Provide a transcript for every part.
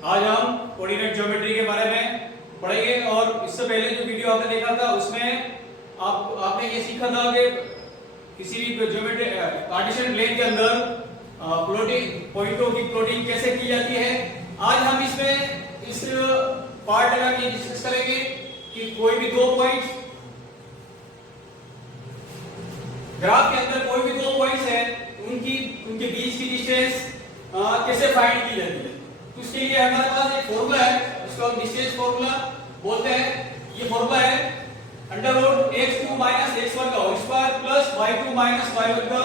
आज हम coordinate geometry के बारे में पढ़ेंगे और इससे पहले जो वीडियो आपने देखा था उसमें आपने ये सीखा था कि किसी भी ज्योमेट्री कार्टेशियन प्लेन के अंदर प्लॉटिंग पॉइंटों की प्लॉटिंग कैसे की जाती है। आज हम इसमें इस पार्ट में ये डिस्कस करेंगे कि कोई भी दो पॉइंट ग्राफ के अंदर कोई भी दो पॉइंट्स है उनके बीच की डिस्टेंस कैसे फाइंड की जाती है। तो उसके लिए हमारे पास एक फॉर्मूला है जिसको हम डिस्टेंस फॉर्मूला बोलते हैं। ये फॉर्मूला है √ x2 - x1 का whole square plus y2 - y1 का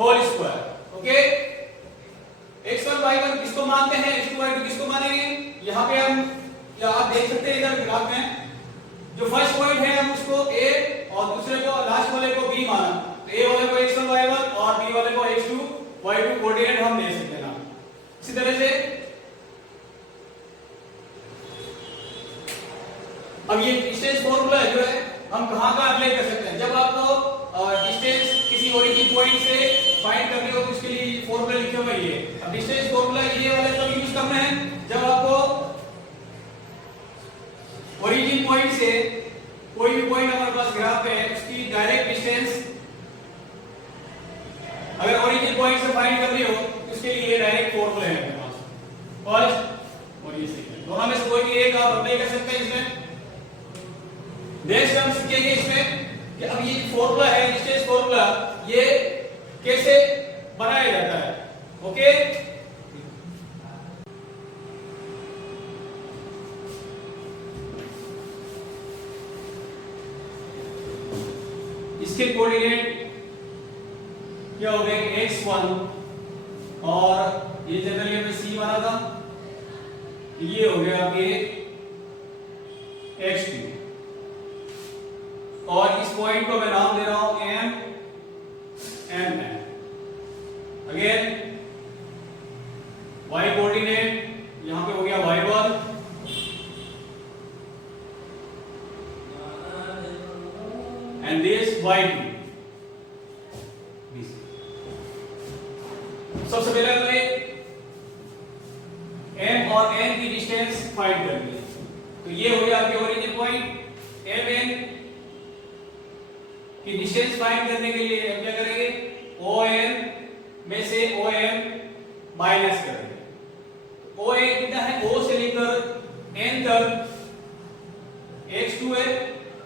whole square. Okay, x1 y1 किसको मानते हैं, x2 y2 किसको मानेंगे। यहाँ पे हम या आप देख सकते हैं इधर ग्राफ में जो फर्स्ट पॉइंट है हम उसको a और दूसरे को लास्ट वाले को b माना। तो a वाले को x1 y1 और b वाले को x2 y2 कोऑर्डिनेट हम दे सकते हैं ना। इसी तरह से अब ये डिस्टेंस फॉर्मूला जो है हम कहां का अप्लाई कर सकते हैं। जब आपको डिस्टेंस किसी ओरिजिन पॉइंट से फाइंड करनी हो तो उसके लिए फॉर्मूला लिखे हुए ये। अब डिस्टेंस फॉर्मूला ये वाले तब यूज करना है जब आपको ओरिजिन पॉइंट से कोई भी पॉइंट हमारे पास ग्राफ है उसकी डायरेक्ट डिस्टेंस अगर ओरिजिन पॉइंट से फाइंड करनी हो तो उसके लिए डायरेक्ट फॉर्मूला है हमारे पास फर्स्ट और ये सेकंड, दोनों में से कोई भी एक आप अप्लाई कर सकते हैं इसमें। नेक्स्ट हम सीखेंगे इसमें कि अब ये फॉर्मूला है डिस्टेंस फॉर्मूला ये कैसे बनाया जाता है। ओके, इसके कोऑर्डिनेट क्या हो गए x1 और ये जनरली हमने c माना था, ये हो गया आपके x2 और इस पॉइंट को मैं नाम दे रहा हूं m m n। Again y coordinate यहां पे हो गया y1 and this y2। सबसे पहले हमें m और n की डिस्टेंस फाइंड करनी है। तो ये हो गया आपके ओरिजिन पॉइंट m n की डिस्टेंस फाइंड करने के लिए हम क्या करेंगे, OM में से OM माइनस करेंगे। तो OM कितना है, O से लेकर N तक x2 है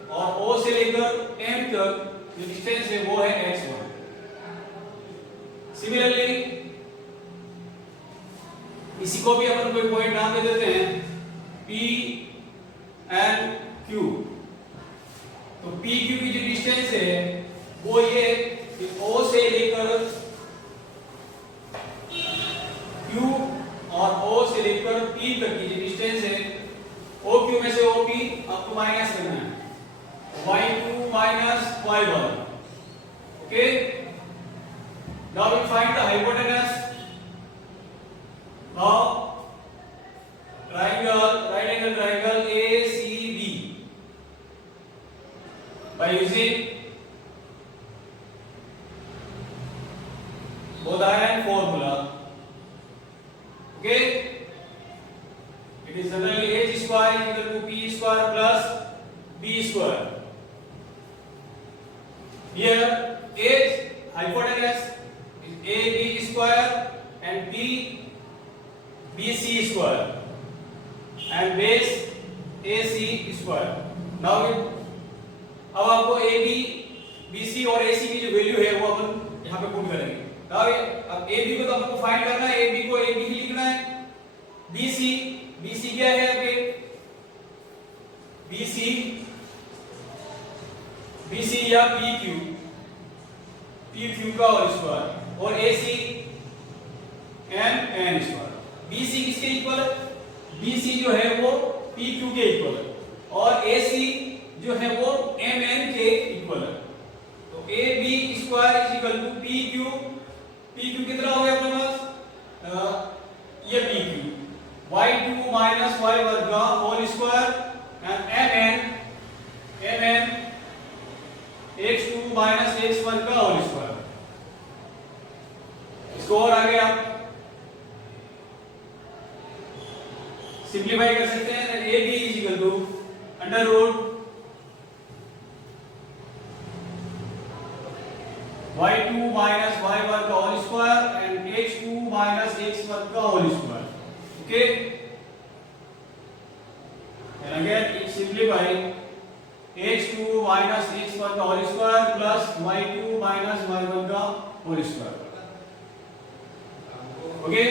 और O से लेकर M तक जो डिस्टेंस है वो है x1। सिमिलरली इसी को भी अपन कोई पॉइंट नाम दे देते हैं P and Q। तो PQ की जो डिस्टेंस है वो ये O से लेकर Q और O से लेकर P तक की जो डिस्टेंस है OQ में से OP आपको माइनस करना है y2 - y1। Okay, now we find the hypotenuse of triangle, right angle triangle ACB by using Bode-Einstein formula। Okay, it is generally h square is equal to p square plus b square। Here h hypotenuse is AB square and b BC square and base AC square। Now अब आपको AB BC और AC की जो value है वो अपन यहाँ पे put करेंगे। अब AB को तो आपको फाइंड करना है, AB को AB ही लिखना है। BC क्या है आपके, BC या PQ का होल स्क्वायर और AC MN स्क्वायर। BC किसके इक्वल है, BC जो है वो PQ के इक्वल है और AC जो है वो MN के इक्वल है। तो AB square is equal to PQ कितना हो गया अपने पास, ये PQ y2 - y1 का whole square and MN x2 - x1 का होल स्क्वायर। इसको और आगे आप सिंप्लीफाई कर सकते हैं, A B is equal to under root y2 minus y1 का whole square and h2 minus x1 का whole square. Okay, and again it simplify h2 minus x1 का whole square plus y2 minus y1 का whole square. Okay,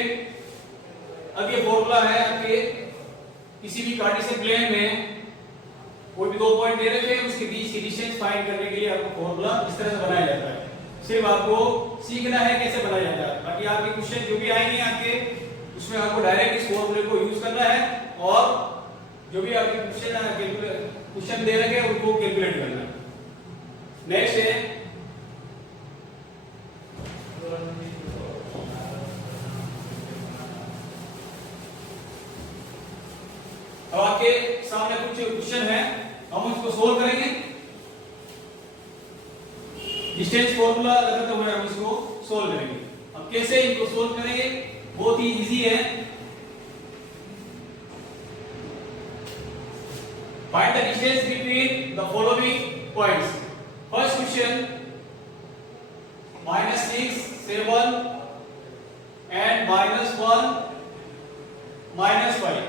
अब ये formula है आपके किसी भी कार्टेशियन प्लेन में कोई भी दो पॉइंट दे रखे हैं उसके बीच की डिस्टेंस फाइंड करने के लिए आपको फॉर्मूला इस तरह से बनाया जाता है. सिर्फ आपको सीखना है कैसे बनाया जाता है, बाकी आपके क्वेश्चन जो भी आएंगे आपके उसमें आपको डायरेक्ट इस फॉर्मूले को यूज करना है और जो भी आपके क्वेश्चन दे रखे हैं उनको कैलकुलेट करना है. नेक्स्ट है अब आपके सामने कुछ क्वेश्चन है, हम उसको सोल्व करेंगे. डिस्टेंस फॉर्मूला लगाते हुए हम इसको सोल्व करेंगे. अब कैसे इनको सोल्व करेंगे, बहुत ही इजी है. Find the distance between the following points. First question -6 7 and -1 -5.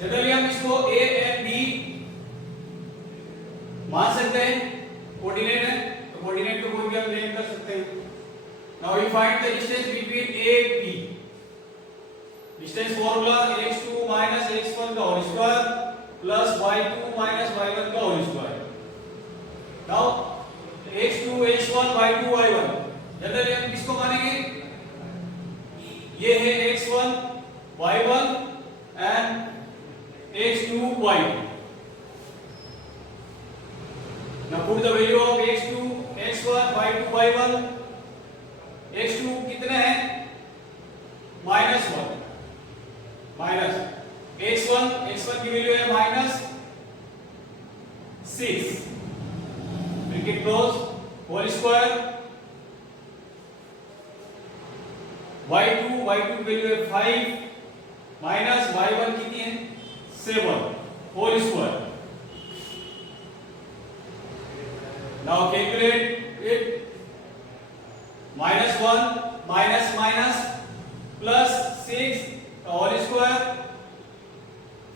Generally हम इसको ए एंड बी मान सकते हैं, कोऑर्डिनेट है तो कोऑर्डिनेट को कोई भी हम नेम कर सकते हैं. Now we find the distance between A and B. Distance formula x2 x1 का whole square plus y2 y1 का whole square. Now x2 x1 y2 y1 generally हम किसको मानेंगे, ये है x1 y1 and x2 y2. Now put the value of x2 x1 y2 y1. x2 कितना है, -1 minus x1 की वैल्यू है -6 bracket close whole square. y2 की वैल्यू है 5 माइनस y1 कितनी है 7 whole square. Now calculate it. -1 minus plus 6 का whole square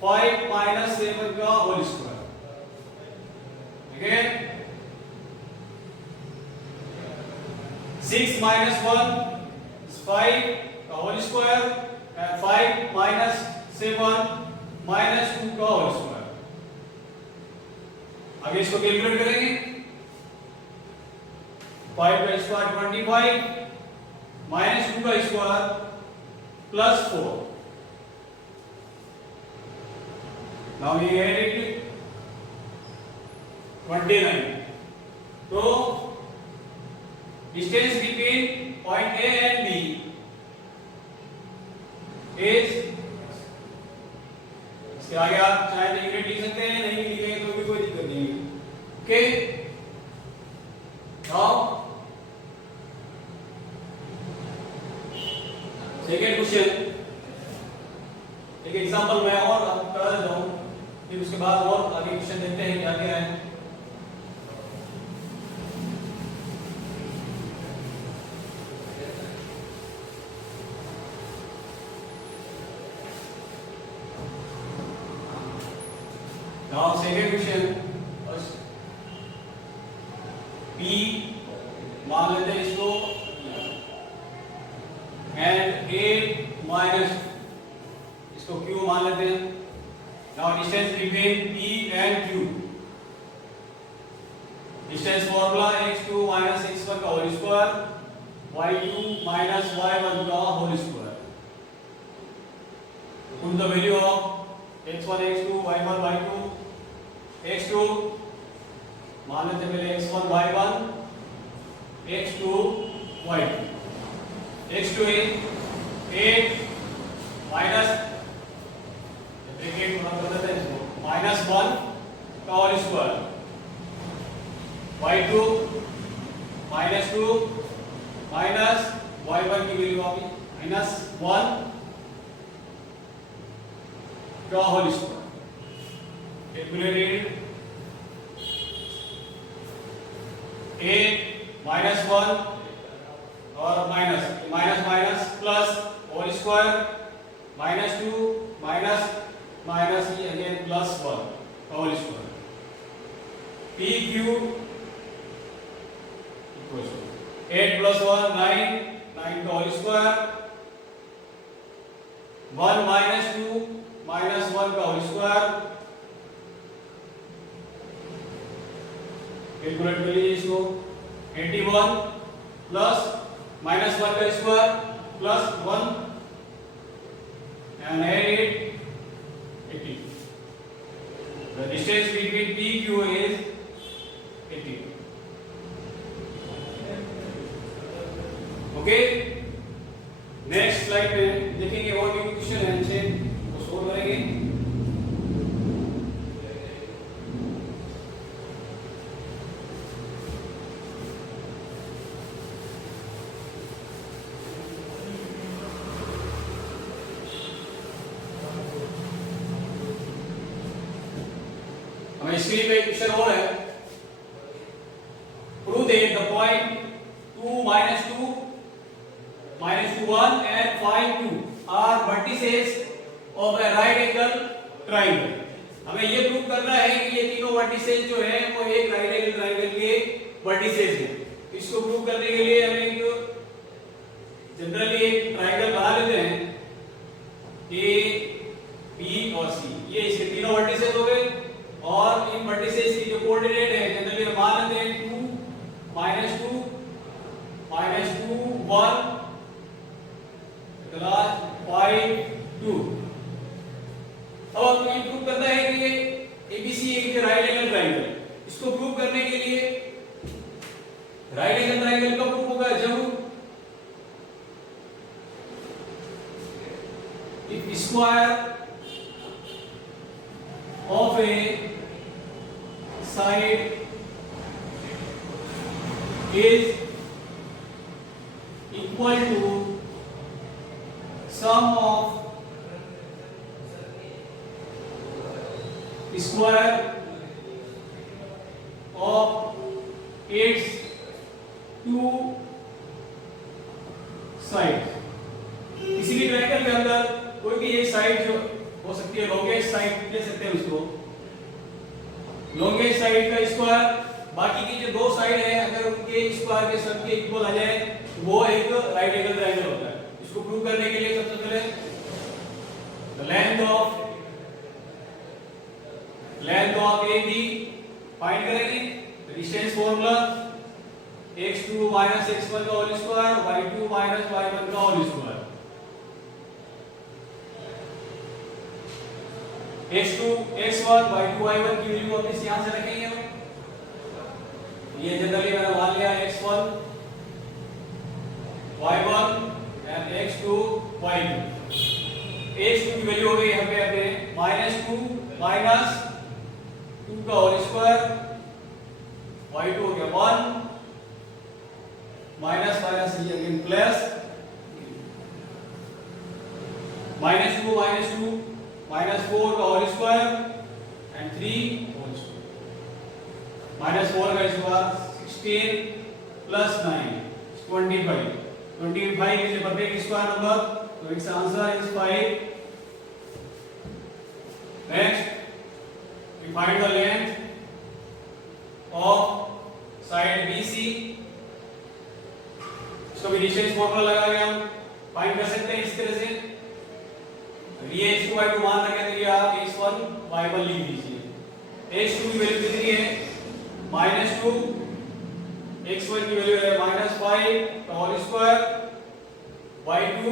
5 minus 7 का whole square. Again 6 minus 1 is 5 का whole square and 5 minus 7 minus 2 का होल स्क्वायर. आगे इसको कैलकुलेट करेंगे. 5 का स्क्वायर 25 माइनस 2 का स्क्वायर प्लस 4. नाउ ये है 29. तो distance between point A and B is, इसके आगे आप चाहे तो यूनिट लिख सकते हैं, नहीं लिखेंगे तो भी कोई दिक्कत नहीं है. Okay, now second question. एक एग्जांपल मैं और करा देता हूं, फिर उसके बाद और आगे क्वेश्चन देखते हैं क्या क्या है. नाउ सेकेंड क्वेश्चन, P मान लेते हैं इसको एंड A माइनस इसको Q मान लेते हैं. Now distance between P and Q. Distance formula x2 x1 का होल स्क्वायर y2 y1 का whole square. Put the value of x1 x2 y1 y2. x2 मान लेते हैं पहले x1 y1 x2 y2. x2 is 8 minus bracket पूरा कर देते हैं इसको -1 का whole square y2 -2 minus y1 की वैल्यू आपकी -1 का होल स्क्वायर। कैलकुलेटेड 8 माइनस 1 और minus minus minus plus whole square minus 2 minus minus ये again plus 1 whole square. p cube equals to 8 plus 1 9 9 का होल स्क्वायर 1 माइनस 2 माइनस 1 का whole square. Calculate कर लीजिए इसको 81 प्लस माइनस 1 का square plus 1 and add it 80. The distance between PQ is 80. Okay? Next slide में देखेंगे और भी क्वेश्चन है इनसे वो सोल्व करेंगे। हमें स्क्रीन पे क्वेश्चन और है। Prove that the point 2 minus 2 minus 2 1 and 5 2 are vertices of a right angle triangle। हमें ये प्रूव करना है कि ये तीनों वर्टिसेस जो है वो एक राइट एंगल ट्रायंगल के वर्टिसेस हैं। इसको प्रूव करने के लिए हम एक जनरली एक ट्रायंगल बना लेते हैं ए बी और सी। ये इसके तीनों वर्टिसेस हो गए और इन वर्टिसेस की जो कोऑर्डिनेट है जनरली हम मान लेते हैं 2 minus 2 1 क्लास 5 2। अब आपको ये प्रूव करना है कि ये एबीसी एक राइट एंगल ट्रायंगल। इसको प्रूव करने के लिए राइट एंगल ट्रायंगल कब प्रूव होगा? जब if square of A side is equal to sum of square of its two sides। किसी भी ट्रायंगल के अंदर कोई भी एक साइड जो हो सकती है लॉन्गेस्ट साइड ले सकते हैं उसको, लॉन्गेस्ट साइड का स्क्वायर बाकी की जो दो साइड है अगर उनके स्क्वायर के सब के इक्वल आ जाए तो वो एक राइट एंगल ट्रायंगल होता है। इसको प्रूव करने के लिए सबसे पहले the length of AB find करेंगे। डिस्टेंस फार्मूला x2 x1 का होल स्क्वायर y2 y1 का whole square. x2 x1 y2 y1 की वैल्यू अपने यहां से रखेंगे हम। ये जनरली मैंने मान लिया x1 y1 and x2 y2। x2 की वैल्यू हो गई यहाँ पे अपने -2 -2 का होल स्क्वायर y2 हो गया 1 माइनस माइनस ये अगेन प्लस -2 -4 का whole square and 3 whole square. -4 का square 16 plus 9 25 25 is a perfect square number, so its answer is 5। next we find the length of side BC। इसको भी distance formula लगा के हम फाइंड कर सकते हैं इस तरह से। ये x2 y2 मान रखें तो ये आप x1 y1 लिख दीजिए। x2 की वैल्यू कितनी है -2, x1 की वैल्यू है -5 का whole square, y2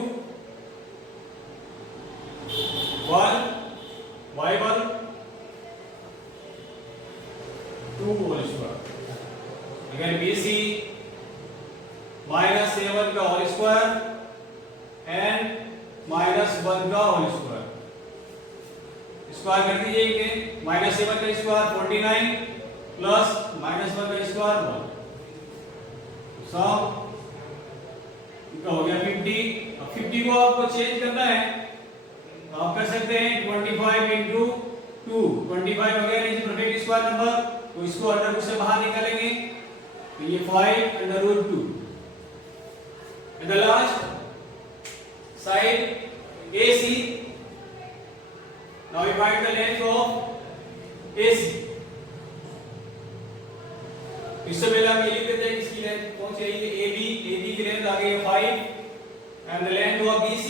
1 y1 2 whole square. Again BC -7 का होल स्क्वायर एंड -1 का होल स्क्वायर। स्क्वायर कर दीजिए कि -7 का स्क्वायर 49 प्लस -1 का स्क्वायर 1। सम इनका हो गया 50। अब 50 को आपको चेंज करना है तो आप कर सकते हैं 25 × 2 25 again is perfect square number, तो इसको अंडर रूट से बाहर निकालेंगे, तो ये 5 under root 2 and the last side AC. Now we find the length of AC. इससे पहले हम ये लिख देते हैं इसकी लेंथ कौन सी है, AB की लेंथ आ गई है 5 and the length of BC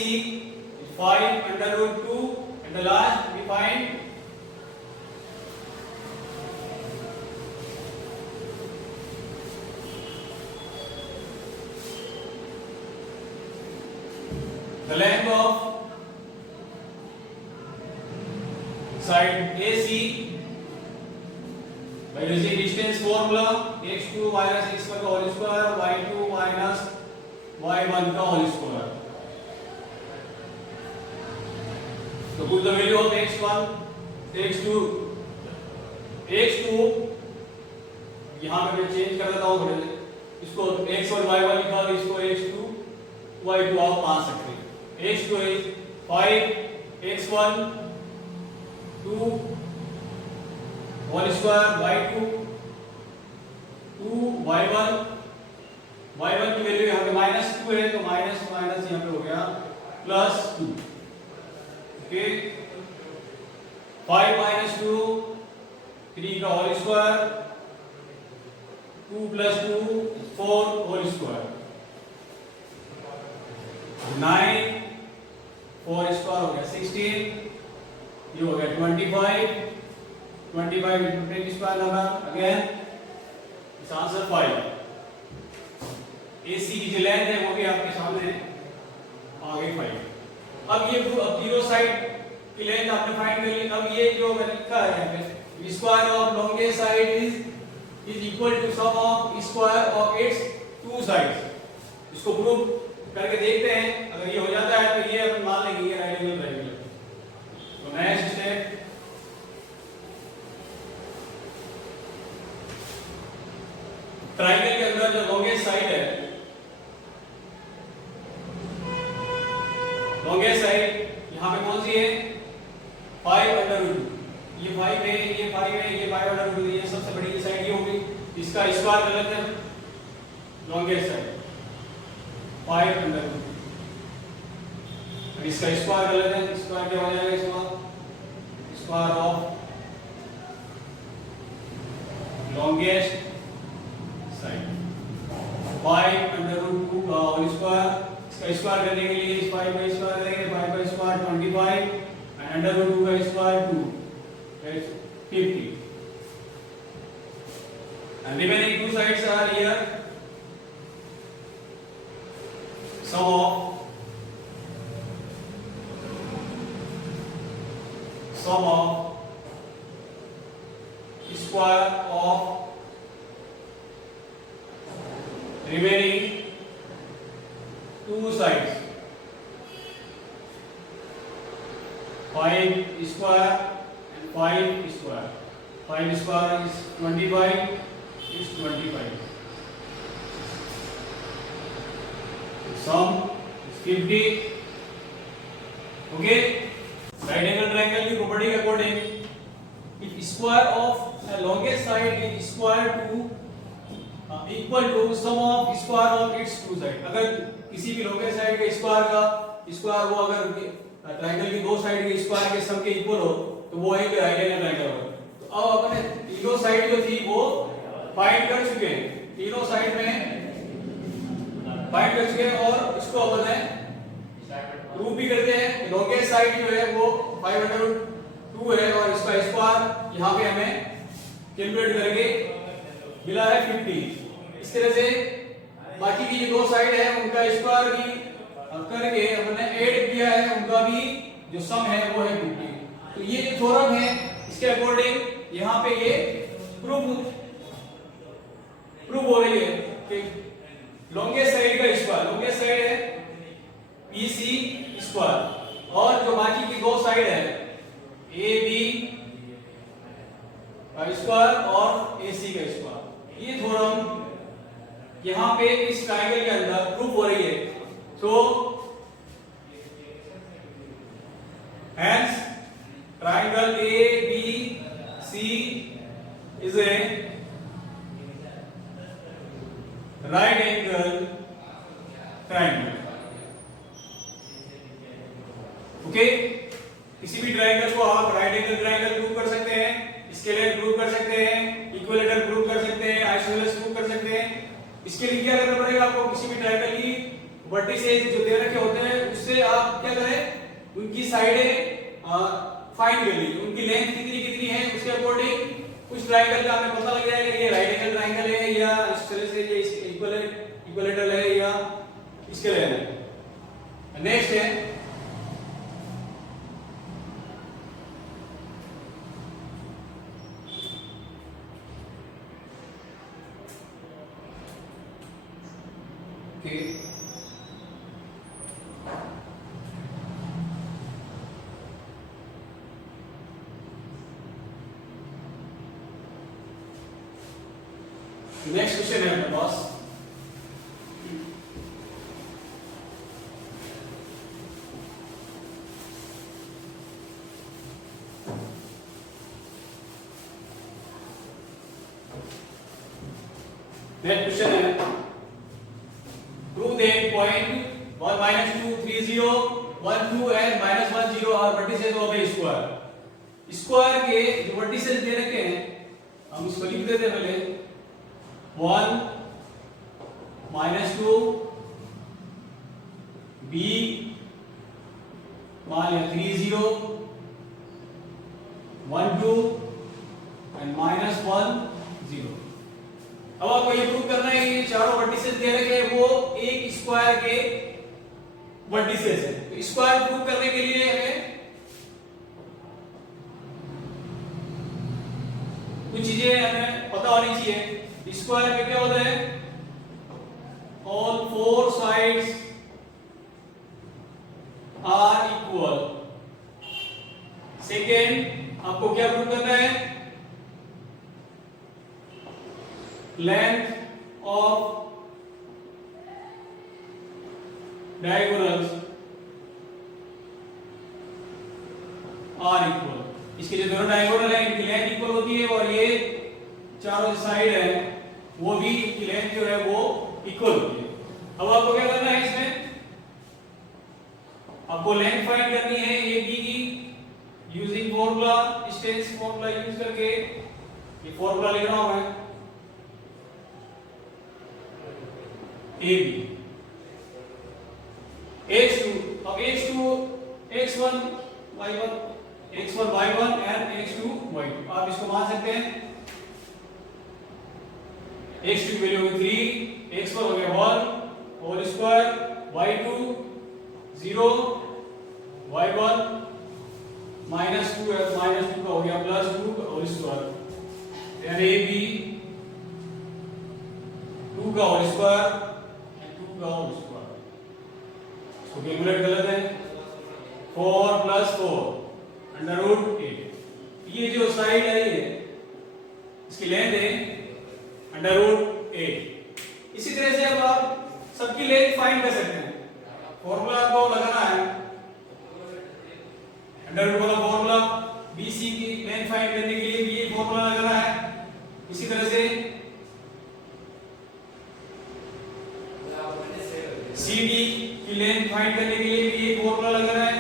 is 5 under root 2 and the last we find the length of side AC by using distance formula x2 minus x1 का whole square y2 minus y1 का whole square. So put the value of x1, x2 यहाँ पे मैं change कर देता हूँ थोड़े से, इसको x1 y1 लिखा और इसको x2 y2 आप मान सकते हैं. x2 is 5 x1 2 whole square y2 2 y1 की वैल्यू यहाँ पे -2 है, तो माइनस माइनस यहाँ पे हो गया +2. ओके 5 - 2 3 का whole square 2 + 2 4 whole square 9 4 square हो गया 16, ये हो गया 25 into स्क्वायर नंबर अगेन इस आंसर 5. AC की जो लेंथ है वो भी आपके सामने आ गई 5. अब ये जीरो साइड की लेंथ आपने फाइंड कर ली. अब ये जो मैंने लिखा है यहाँ पे square of longest side is equal to sum of square of its two sides. इसको प्रूव करके देखते हैं. अगर ये हो जाता है तो ये अपन मान लेंगे ये राइट एंगल ट्रायंगल. तो नेक्स्ट स्टेप ट्रायंगल के अंदर जो लॉन्गेस्ट साइड है, लॉन्गेस्ट साइड यहाँ पे कौन सी है 5 अंडर रूट 2. ये 5 है, ये 5 है, ये 5 अंडर रूट 2, ये सबसे बड़ी साइड ये होगी. इसका स्क्वायर कर लेते हैं. लॉन्गेस्ट साइड 5 अंडर रूट 2, अब इसका स्क्वायर कर लेते हैं. स्क्वायर क्या हो जाएगा इसका square of longest side 5 under root 2 का होल स्क्वायर. इसका स्क्वायर करने के लिए इस 5 का स्क्वायर करेंगे. 5 का स्क्वायर 25 एंड अंडर रूट 2 का square 2 that's 50 and remaining two sides are here. Sum of square of remaining two sides 5 square and 5 square. 5 square is 25 is 25. Sum is 50. Okay. Right angle triangle की property के according, if square of the longest side is square to equal to sum of square of its two sides. अगर किसी भी longest side के square का square वो अगर triangle की दो साइड के स्क्वायर के सम के इक्वल हो तो वो एक राइट एंगल ट्रायंगल होगा. तो अब अपने तीनों साइड जो थी वो फाइंड कर चुके हैं. तीनों साइड में फाइंड कर चुके हैं और इसको अपन प्रूव भी करते हैं. लॉन्गेस्ट साइड जो है वो 5/2 है और इसका स्क्वायर यहाँ पे हमें कैलकुलेट करके मिला है 50. इस तरह से बाकी की जो दो साइड है उनका स्क्वायर भी करके हमने ऐड किया है, उनका भी जो सम है वो है 50. तो ये जो थ्योरम है इसके अकॉर्डिंग यहाँ पे ये प्रूव हो रही है कि लॉन्गेस्ट साइड का स्क्वायर, लॉन्गेस्ट साइड है BC स्क्वायर और जो बाकी की दो साइड है AB का स्क्वायर और AC का स्क्वायर, ये थ्योरम यहाँ पे इस ट्रायंगल के अंदर प्रूव हो रही है. So hence triangle AB okay, किसी भी ट्रायंगल को आप राइट एंगल ट्रायंगल प्रूव कर सकते हैं, स्केलर प्रूव कर सकते हैं, इक्विलेटरल प्रूव कर सकते हैं, आइसोसेलेस प्रूव कर सकते हैं। इसके लिए क्या करना पड़ेगा आपको, किसी भी ट्रायंगल की वर्टिसेस जो दे रखे होते हैं उससे आप क्या करें, उनकी साइडें फाइंड कर लीजिए, उनकी लेंथ कितनी कितनी है, उसके अकॉर्डिंग उस ट्रायंगल का हमें पता लग जाएगा ये राइट एंगल ट्रायंगल है या आइसोसेलेस है या इक्विलेटरल है या स्केलर है। नेक्स्ट है Okay. नेक्स्ट क्वेश्चन है अपने पास, नेक्स्ट क्वेश्चन है prove that point 1 minus 2 3 0 1 2 and minus 1 0 are vertices of a square। Square के जो वर्टिसेस दे रखे हैं हम इसको लिख देते हैं पहले 1 minus 2 b मान लिया 3 0 1 2 and minus 1 0। अब आपको ये प्रूव करना है कि चारों वर्टिसेस दे रखे हैं वो एक स्क्वायर के वर्टिसेस हैं। तो स्क्वायर प्रूव करने के लिए हमें कुछ चीजें हमें पता होनी चाहिए। स्क्वायर में क्या होता है, all four sides are equal. Second आपको क्या प्रूव करना है, length of diagonals are equal। इसके जो दोनों डायगोनल है इनकी लेंथ इक्वल होती है और ये चारों साइड है वो भी इनकी लेंथ जो है वो इक्वल होती है। अब आपको क्या करना है, इसमें आपको लेंथ फाइंड करनी है ए बी की यूजिंग फॉर्मूला, स्टेन्स फॉर्मूला यूज करके। ये फॉर्मूला लिख रहा हूं मैं, ए बी x2, अब x2 x1 y1 x1 y1 and x2 y2 आप इसको मान सकते हैं। x2 की वैल्यू होगी 3, x1 हो गया 1 होल स्क्वायर, y2 0, y1 -2 है, -2 का हो गया +2 होल स्क्वायर, यानी a b 2 का होल स्क्वायर एंड 2 का होल स्क्वायर। इसको कैलकुलेट कर लेते हैं, 4 + 4 √8। ये जो साइड आई है इसकी लेंथ है √8। इसी तरह से अब आप सबकी लेंथ फाइंड कर सकते हैं। फॉर्मूला आपको लगाना है, √8 वाला फॉर्मूला, BC की लेंथ फाइंड करने के लिए भी ये फॉर्मूला लगाना है। इसी तरह से CD की लेंथ फाइंड करने के लिए भी ये फॉर्मूला लगाना है।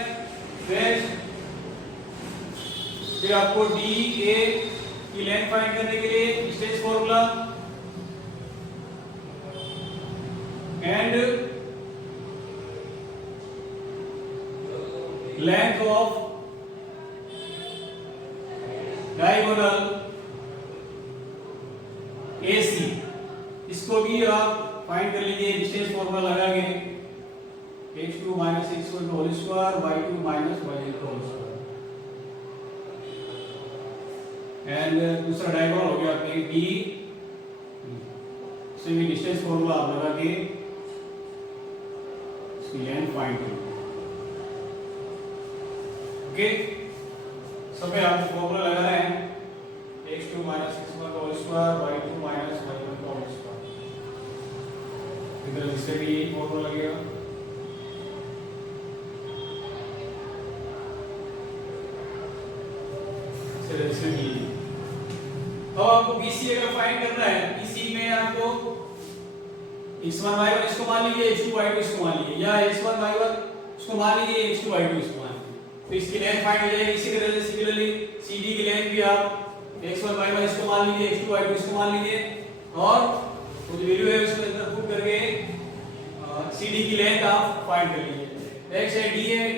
फिर आपको DA की लेंथ फाइंड करने के लिए distance formula and length of diagonal AC, इसको भी आप फाइंड कर लीजिए डिस्टेंस फॉर्मूला लगा के, x2 - x1 का होल स्क्वायर, y2 - y1 का होल स्क्वायर। एंड दूसरा डायगोनल हो गया आपके D, इससे भी डिस्टेंस फॉर्मूला आप लगा के इसकी लेंथ फाइंड करें। ओके, सब में आपको फॉर्मूला लगाना है, x2 - x1 का होल स्क्वायर, y2 - y1 का होल स्क्वायर। इधर इससे भी फॉर्मूला लगेगा। इससे भी अब आपको BC अगर फाइंड करना है, BC में आपको x1 y1 इसको मान लीजिए, x2 y2 इसको मान लीजिए, या x1 y1 इसको मान लीजिए, x2 y2 इसको मान लीजिए। तो इसकी लेंथ फाइंड हो जाएगी। इसी तरह से सिमिलरली CD की लेंथ भी आप x1 y1 इसको मान लीजिए, x2 y2 इसको मान लीजिए और वो जो वैल्यू है उसको अंदर पुट करके CD की लेंथ आप फाइंड कर लीजिए। x है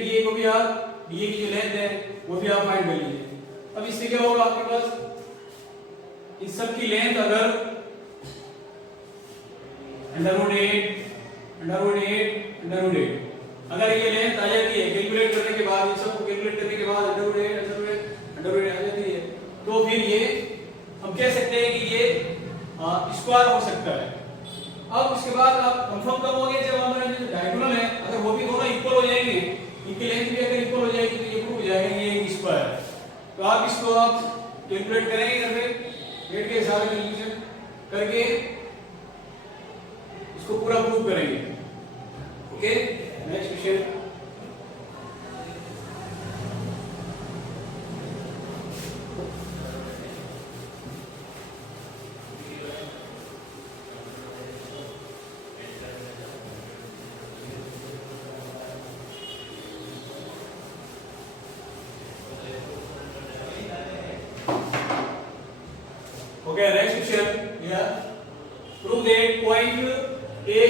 DA को भी आप DA की जो लेंथ है वो भी आप फाइंड कर लीजिए। अब इससे क्या होगा आपके पास इस सब की लेंथ अगर √8 अगर ये लेंथ आ जाती है कैलकुलेट करने के बाद, इन सबको कैलकुलेट करने के बाद √8 आ जाती है, तो फिर ये हम कह सकते हैं कि ये स्क्वायर हो सकता है। अब उसके बाद आप कंफर्म कब होंगे जब हमारा जो डायगोनल है अगर वो भी दोनों इक्वल हो जाएंगे, इनकी लेंथ भी अगर इक्वल हो जाएगी तो ये प्रूव हो जाएगा ये एक स्क्वायर है। तो आप इसको आप कैलकुलेट करेंगे या फिर रेट के हिसाब से कैलकुलेशन करके इसको पूरा प्रूव करेंगे। Okay, next question. Okay, next question here. Prove that point a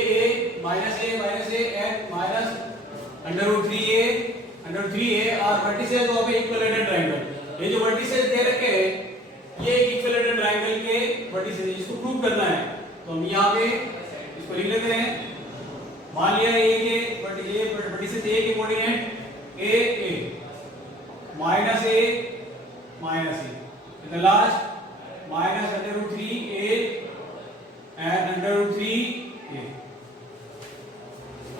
minus a and minus √3a are vertices of a equilateral triangle. ये जो vertices दे रखे हैं ये एक equilateral triangle के vertices है, इसको प्रूव करना है। तो हम यहाँ पे इसको लिख लेते हैं। मान लिया a के vertices a के coordinate a minus a and the last minus √3a and √3a।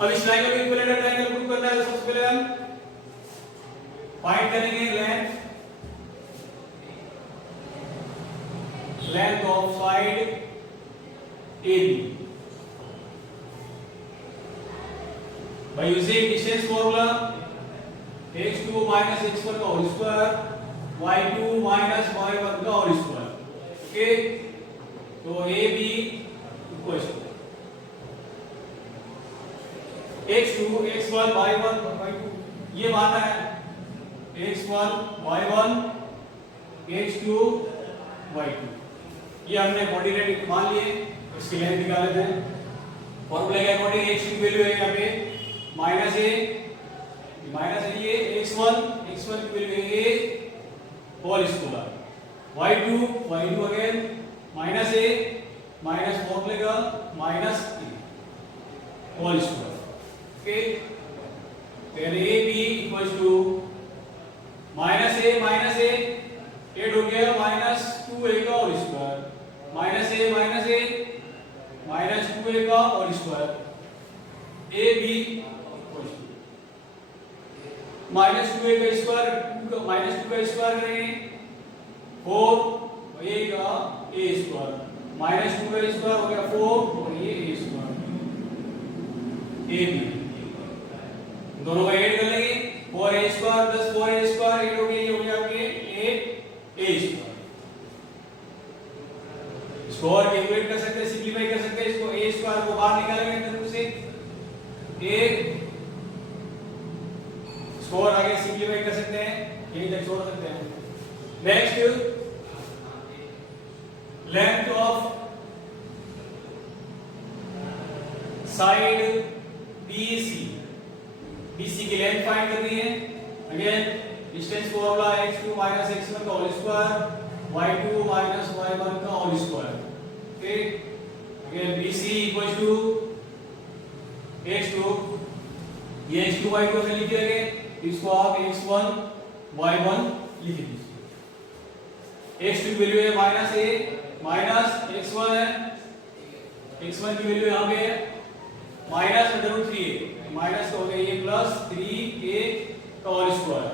अब इस ट्रायंगल को इक्विलेटरल ट्रायंगल प्रूव करना है तो सबसे पहले हम फाइंड करेंगे length of side AB by using distance formula x2 minus x1 का whole square y2 minus y1 का होल स्क्वायर। ओके, तो AB equals to x2 x1 y1 y2 ये माना है x1 y1 x2 y2 ये हमने coordinate मान लिए। इसकी लेंथ निकाल लेते हैं। फॉर्मूला के अकॉर्डिंग x की वैल्यू है यहाँ पे माइनस a ये x1 की वैल्यू है a whole square y2 again minus a minus फॉर्मूले का minus a whole square. Okay, then AB equals to minus a add हो गया माइनस 2a का whole square minus a minus 2a का whole square. AB equals to minus 2a का square minus 2 का square करेंगे 4 a का a square minus 2 का square हो गया 4 और ये a स्क्वायर AB दोनों का ऐड कर लेंगे 4a square plus 4a square add हो गया, ये हो गया आपके a स्क्वायर। इसको और कैलकुलेट कर सकते हैं, सिंपलीफाई कर सकते हैं। इसको a स्क्वायर को बाहर निकालेंगे अंदर से a इसको और आगे सिंपलीफाई कर सकते हैं, यहीं तक छोड़ सकते हैं। Next length of side BC की लेंथ फाइंड करनी है। Again distance formula x2 minus x1 का whole square y2 minus y1 का whole square. Okay, again BC equals to x2 ये x2 y2 से लिख रहे इसको आप x1 y1 लिख दीजिए। x2 की वैल्यू है माइनस a माइनस x1 है, x1 की वैल्यू यहाँ पे है माइनस √3a माइनस हो गया ये प्लस 3a का होल स्क्वायर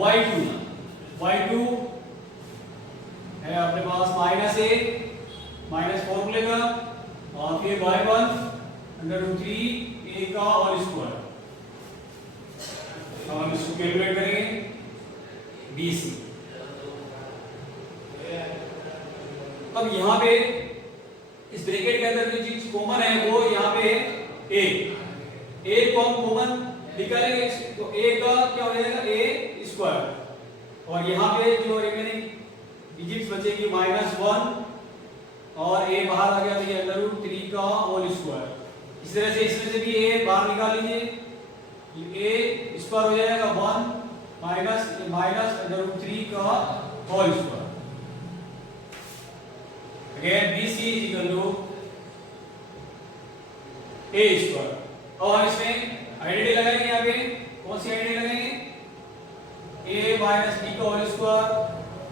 y2 है अपने पास माइनस a माइनस फॉर्मूले का और फिर y1 √3a का होल स्क्वायर। हम इसको कैलकुलेट करेंगे BC। अब यहाँ पे इस ब्रैकेट के अंदर जो चीज कॉमन है वो यहाँ पे a को हम कॉमन निकालेंगे तो a का क्या हो जाएगा a स्क्वायर, और यहाँ पे जो रिमेनिंग डिजिट्स बचेगी -1 और a बाहर आ गया तो ये √3 का होल स्क्वायर। इस तरह से इसमें से भी a बाहर निकाल लीजिए, a स्क्वायर हो जाएगा 1 माइनस √3 का whole square. Again bc equal to a square. और इसमें आइडेंटिटी लगाएंगे, यहाँ पे कौन सी आइडेंटिटी लगाएंगे, a माइनस b का होल स्क्वायर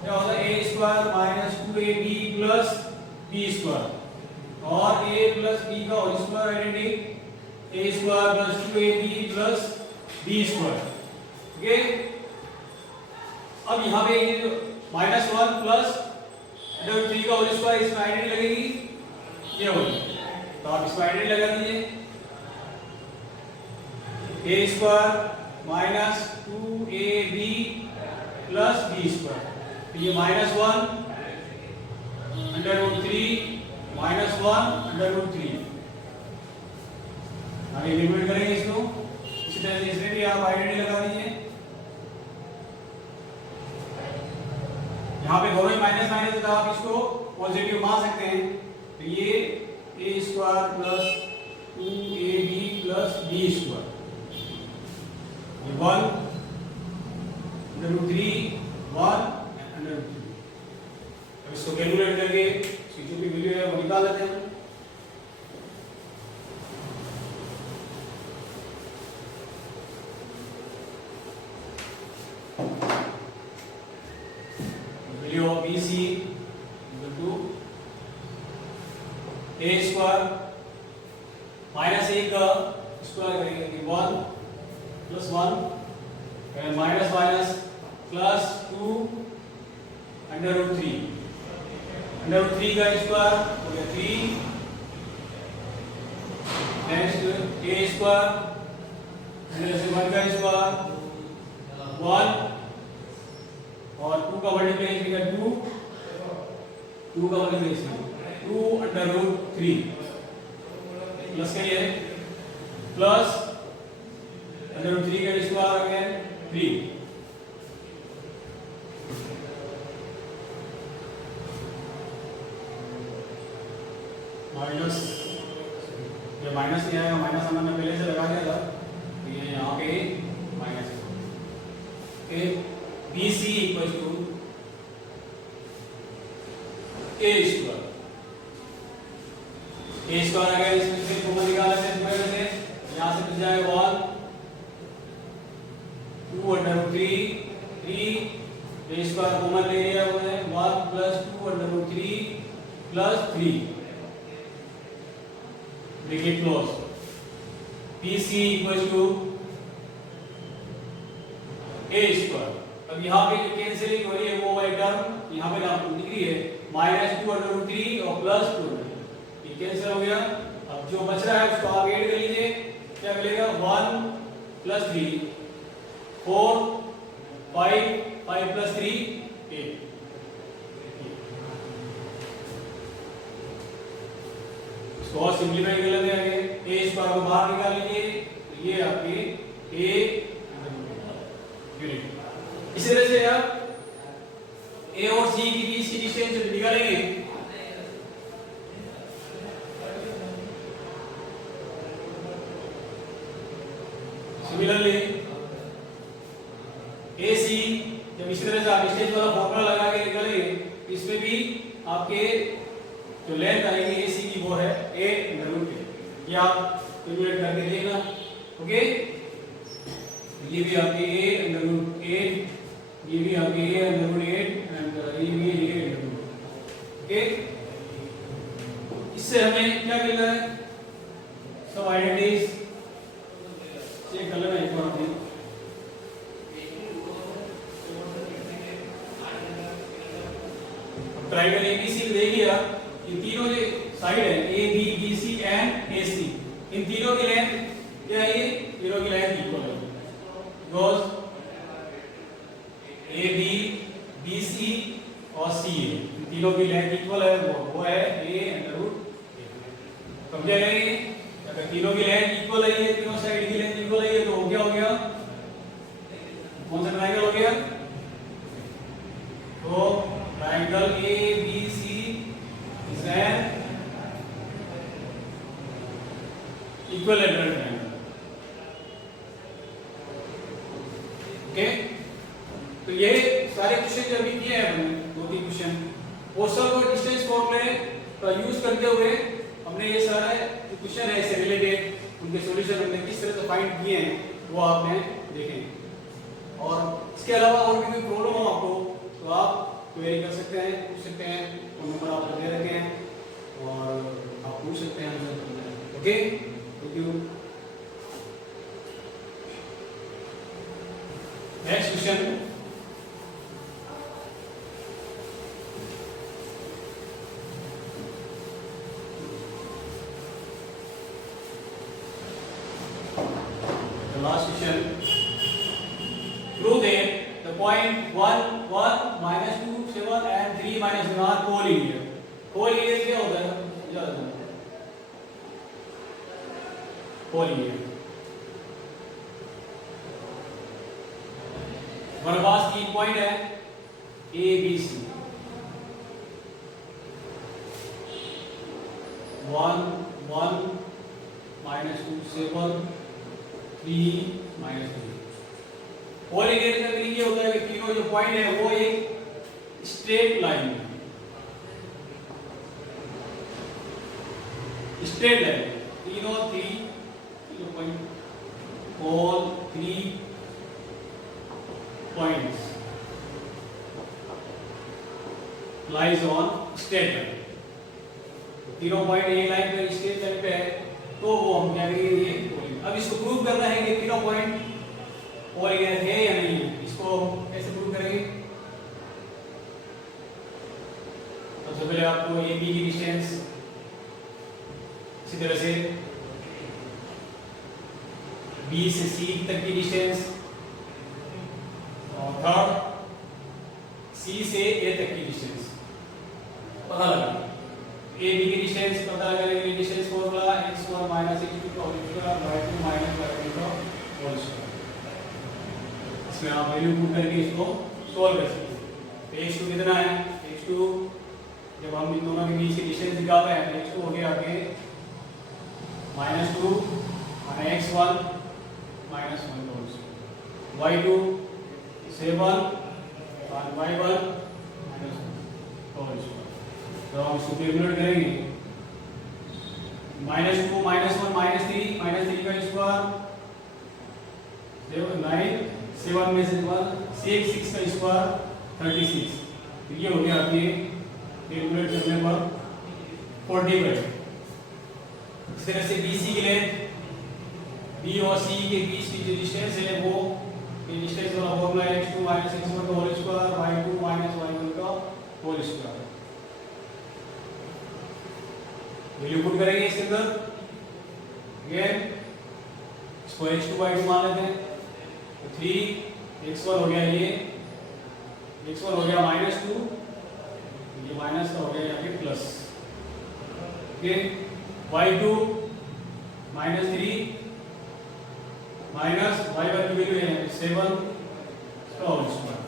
क्या होता है a square minus 2ab plus b square, और a प्लस b का whole square identity a square plus 2ab plus b square. Okay, अब यहाँ पे ये जो -1 प्लस √3 का होल स्क्वायर इसमें आइडेंटिटी लगेगी, ये होगी, तो आप इसमें आइडेंटिटी लगा दीजिए a square minus 2ab plus b square, तो ये -1 √3 -1 √3। आगे लिमिट करेंगे इसको, इसी तरह से इसमें भी आप आइडेंटिटी लगा दीजिए। यहाँ पे दोनों ही माइनस माइनस है तो आप इसको पॉजिटिव मान सकते हैं, तो ये a square plus 2ab plus b square 1 √3 1 √3। अब इसको कैलकुलेट करके इसकी जो भी वैल्यू है वो निकाल लेते हैं। Value of BC equal to a square minus 1 का स्क्वायर करेंगे 1 प्लस 1 माइनस माइनस प्लस 2 √3 का स्क्वायर हो गया 3, नेक्स्ट a स्क्वायर से 1 का स्क्वायर 1 और 2 का मल्टीप्लिकेशन का 2 का मल्टीप्लिकेशन 2 √3 प्लस का ये प्लस √3 का स्क्वायर आ गया 3 माइनस, ये माइनस नहीं आएगा, माइनस हमने पहले से लगा दिया था, तो ये यहाँ पे माइनस है। BC equal to a square, a square अगर इसमें से कॉमन निकाला है तो यहाँ से मिल जाएगा 1 2 √3 3 a स्क्वायर कॉमन ले लिया हमने 1 plus 2 √3 plus 3 bracket close. BC equal to a square. अब यहाँ पे जो कैंसिलिंग हो रही है वो वाली टर्म यहाँ पे आपको दिख रही है -2 √3 और प्लस 2, ये कैंसिल हो गया। अब जो बच रहा है उसको आप ऐड कर लीजिए, क्या मिलेगा 1 प्लस 3 4 5 5 प्लस 3 8। इसको और सिंपलीफाई कर लेते हैं, आगे a स्क्वायर को बाहर निकाल लीजिए, तो ये आपके a यूनिट। इसी तरह से आप a और c के बीच की डिस्टेंस निकालेंगे, सिमिलरली AC जब इसी तरह से आप डिस्टेंस वाला फॉर्मूला लगा के निकालेंगे, इसमें भी आपके जो लेंथ आएगी AC की वो है a √8। ये आप कैलकुलेट करके देखना। ओके, ये भी आपके a √8, ये भी आपके a √8 एंड ये भी a √8। ओके, इससे हमें क्या मिल रहा है, सब आइडेंटिटीज चेक कर लेना एक बार। ट्रायंगल ABC देख लिया, इन तीनों जो साइड है AB BC एंड AC, इन तीनों की लेंथ क्या है, तीनों की लेंथ इक्वल है, बिकॉज़ AB BC और CA इन तीनों की लेंथ इक्वल है, वो है a √8। समझ गए? अगर तीनों की लेंथ इक्वल है, ये तीनों साइड की लेंथ इक्वल है, तो क्या हो गया कौन सा ट्रायंगल हो गया? तो triangle ABC is an equilateral triangle. Okay, तो ये सारे क्वेश्चन जो अभी किए हैं हमने, 2-3 क्वेश्चन पोस्टल और डिस्टेंस फॉर्मूले का यूज करते हुए हमने ये सारे क्वेश्चन है इससे रिलेटेड उनके सॉल्यूशन हमने किस तरह से फाइंड किए हैं वो आपने देखें। और इसके अलावा और भी कोई प्रॉब्लम हो आपको तो आप क्वेरी कर सकते हैं, पूछ सकते हैं, फोन नंबर आपको दे रखे हैं और आप पूछ सकते हैं हमसे। Okay, thank you. Next question, the last question. Prove that the point 1, 1, minus 2, 7 and 3 minus 1 are collinear. Collinear क्या होता है? याद रखना। Collinear। हमारे पास 3 पॉइंट है A, B, C। 1, 1, minus 2, 7, 3, minus 3। Collinear का मीनिंग ये होता है कि तीनों जो पॉइंट है वो एक स्ट्रेट लाइन है, स्ट्रेट लाइन तीनों point, all 3 points lies on straight line। तीनों पॉइंट एक लाइन पे स्ट्रेट लाइन पे है तो वो हम क्या करेंगे ये कोलिनियर। अब इसको प्रूव करना है कि तीनों पॉइंट कोलिनियर है या नहीं है, इसको कैसे प्रूव करेंगे? सबसे पहले आपको AB की डिस्टेंस, इसी तरह से B से C तक की डिस्टेंस और थर्ड C से A तक की डिस्टेंस पता लगा। AB की डिस्टेंस पता करेंगे, डिस्टेंस फॉर्मूला x1 x2 का होल स्क्वायर y2 y1 का होल स्क्वायर। इसमें आप वैल्यू पुट करके इसको सॉल्व कर सकते हैं। तो x2 कितना है? x2 जब हम इन दोनों के बीच की डिस्टेंस निकालते हैं तो x2 हो गया आगे -2 माइनस x1 -1 का होल स्क्वायर, y2 7 और y1 -1 का होल स्क्वायर। तो हम इसको कैलकुलेट करेंगे, -2 -1 -3 का स्क्वायर 9, 7 में से 1 6 6 का स्क्वायर 36। तो ये हो गया आपके कैलकुलेट करने पर 45। इस तरह से BC के लिए B और C के बीच की जो डिस्टेंस है वो ये डिस्टेंस वाला फॉर्मूला है x2 x1 का होल स्क्वायर y2 y1 का होल स्क्वायर। वैल्यू पुट करेंगे इसके अंदर, अगेन इसको x2 y2 मान लेते हैं। 3 x1 हो गया, ये x1 हो गया -2, ये माइनस का हो गया यहाँ पे plus. Okay, y2 -3 minus y1 की वैल्यू है 7 का होल स्क्वायर।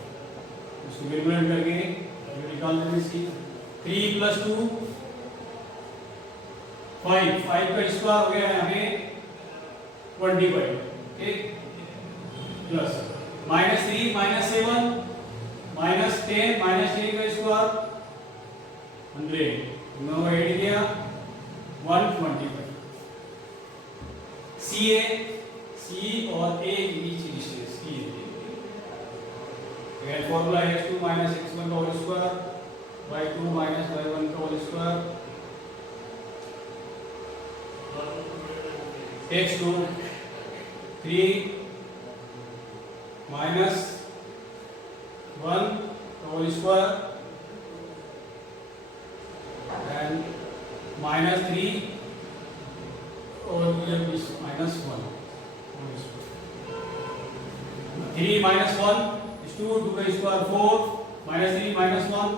इसको कैलकुलेट करके ये निकाल देंगे इसकी 3 + 2 5 का स्क्वायर हो गया है हमें 25। ठीक, प्लस -3 -7 -10 -10 का स्क्वायर 100, दोनों को ऐड किया 125। C और A के बीच की डिस्टेंस की है। फॉर्मूला x2 x1 का होल स्क्वायर y2 y1 का होल स्क्वायर x2 3 -1 का होल स्क्वायर एंड -3 और ये -1 3 -1 is 2 का स्क्वायर 4 -3 -1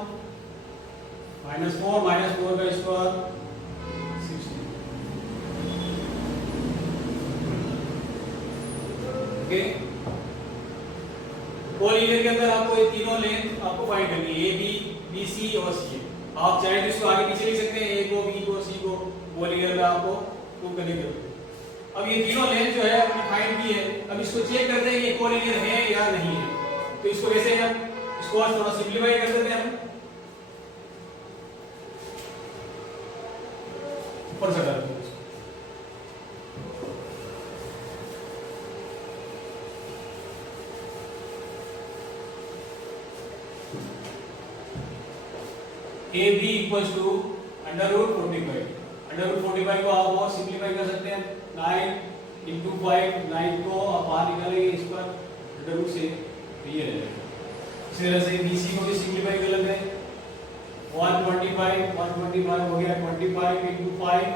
-4 -4 का स्क्वायर 16। ओके, कोलिनियर के अंदर आपको ये तीनों लेंथ आपको फाइंड करनी है, ए बी, बी सी और सी। आप चाहे तो इसको आगे पीछे लिख सकते हैं, ए को, बी को, सी को, कोलिनियर में आपको प्रूव करने की जरूरत है। अब ये तीनों लेंथ जो है हमने फाइंड की है, अब इसको चेक करते हैं कि कोलिनियर है या नहीं है। तो इसको कैसे हम इसको आज थोड़ा सिंपलीफाई कर देते हैं, हम ऊपर से करते हैं। A B equals to under root 45। Under root 45 को आप और सिंपलीफाई कर सकते हैं, 9 इंटू 5, 9 को आप बाहर निकालेंगे इस पर अंडर रूट से, ये रहेगा। इसी तरह से बी सी को भी सिंपलीफाई कर लेते हैं, 125 हो गया, 25 इंटू 5,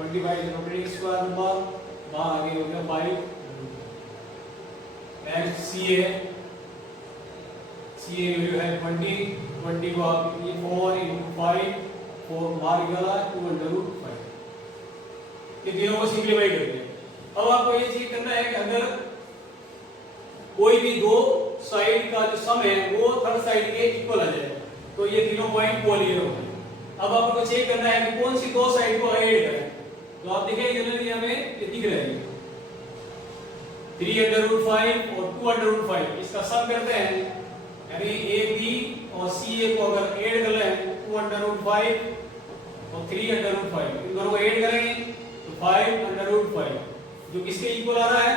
25 रोटेटिंग स्क्वायर नंबर, वहाँ आगे हो गया 5। नेक्स्ट सी है, सी ए वैल्यू है 20 को आप ये 4 इंटू 5, 4 बाहर निकाला 2 अंडर रूट 5। ये तीनों को सिंपलीफाई करते हैं। अब आपको ये चेक करना है कि अगर कोई भी दो साइड का जो सम है वो थर्ड साइड के इक्वल आ जाए तो ये तीनों पॉइंट कोलिनियर होंगे। अब आपको चेक करना है कि कौन सी दो साइड को ऐड करें। तो आप देखेंगे जनरली हमें ये दिख रहा है 3 अंडर रूट 5 और 2 अंडर रूट 5, इसका सम करते हैं, यानी ए बी और सी ए को अगर ऐड कर लें 2 अंडर रूट 5 और 3 अंडर रूट 5, इन दोनों को ऐड करेंगे तो 5 अंडर रूट 5 जो किसके इक्वल आ रहा है,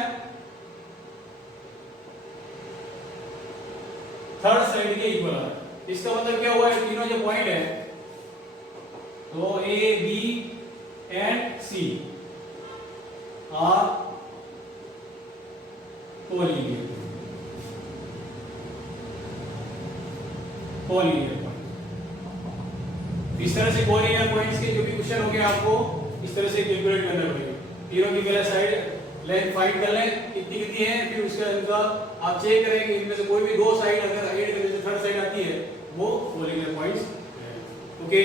थर्ड साइड के इक्वल आ रहा है। इसका मतलब क्या हुआ है, तीनों जो पॉइंट है तो A B and C are collinear point. इस तरह से कोलिनियर पॉइंट्स के जो भी क्वेश्चन हो गए आपको इस तरह से कैलकुलेट करना पड़ेगा। तीनों की पहले साइड लेंथ फाइंड कर लें कितनी कितनी है, फिर उसके अनुसार आप चेक करें कि इनमें से कोई भी दो साइड अगर ऐड करने से थर्ड साइड आती है वो कोलिनियर पॉइंट्स है। ओके।